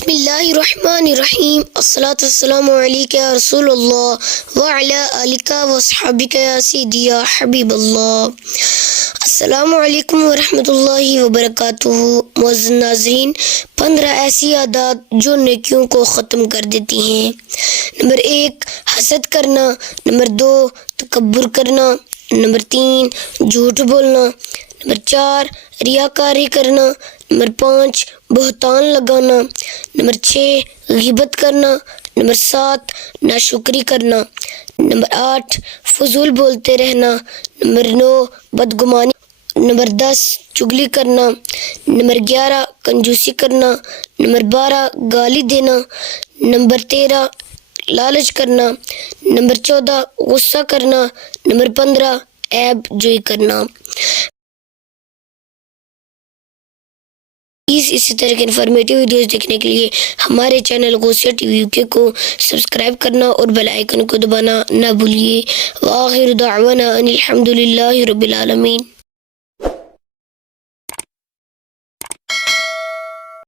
بسم اللہ الرحمن الرحیم الصلاۃ والسلام علیک یا رسول اللہ وعلی آلک واصحابک یا سیدی یا حبیب اللہ۔ السلام علیکم ورحمۃ اللہ وبرکاتہ۔ معزز ناظرین، 15 ایسی عادات جو نیکیوں کو ختم کر دیتی ہیں۔ نمبر 1، حسد کرنا۔ نمبر 2، تکبر کرنا۔ نمبر 3، جھوٹ بولنا۔ نمبر 4، ریاکاری کرنا۔ نمبر 5، بہتان لگانا۔ نمبر 6، غیبت کرنا۔ نمبر 7، ناشکری کرنا۔ نمبر 8، فضول بولتے رہنا۔ نمبر 9، بدگمانی۔ نمبر 10، چغلی کرنا۔ نمبر 11، کنجوسی کرنا۔ نمبر 12، گالی دینا۔ نمبر 13، لالچ کرنا۔ نمبر 14، غصہ کرنا۔ نمبر 15، عیب جوئی کرنا۔ اسی طرح کے انفارمیٹیو ویڈیوز دیکھنے کے لیے ہمارے چینل غوثیہ ٹی وی UK کو سبسکرائب کرنا اور بیل آئیکن کو دبانا نہ بھولیے۔ وآخر دعوانا ان الحمد للہ رب العالمین۔